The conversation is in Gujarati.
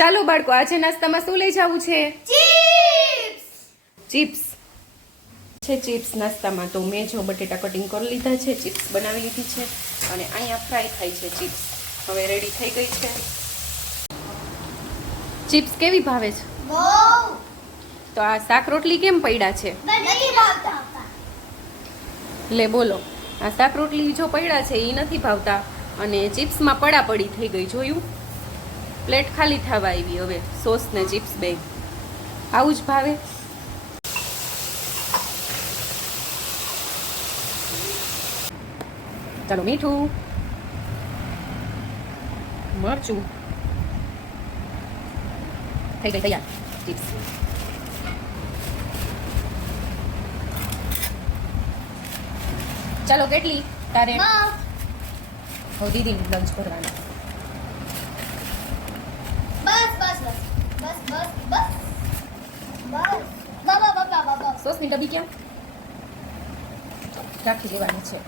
ચાલો બાળકો, આજે નાસ્તામાં શું લઈ જવું છે? ચિપ્સ છે. ચિપ્સ નાસ્તામાં તો મેં જો બટેટા કટિંગ કરી લીધા છે, ચિપ્સ બનાવી લીધી છે અને અહીંયા ફ્રાય થાય છે ચિપ્સ. હવે રેડી થઈ ગઈ છે. ચિપ્સ કેવી ભાવે છે? તો આ શાક રોટલી કેમ પડ્યા છે? લે બોલો, આ શાક રોટલી જો પડ્યા છે એ નથી ભાવતા અને ચિપ્સમાં પડાપડી થઈ ગઈ. જોયું? પ્લેટ ખાલી થવા આવી. હવે સોસ ને ચિપ્સ બે આવું જ ભાવે. ચાલો મીઠું, મરચું, થઈ ગઈ તૈયાર ચિપ્સ. ચાલો કેટલી તારે? હવે દીદી લંચ કરવાના. સોસની ડબ્બી ક્યાં રાખી દેવાની છે?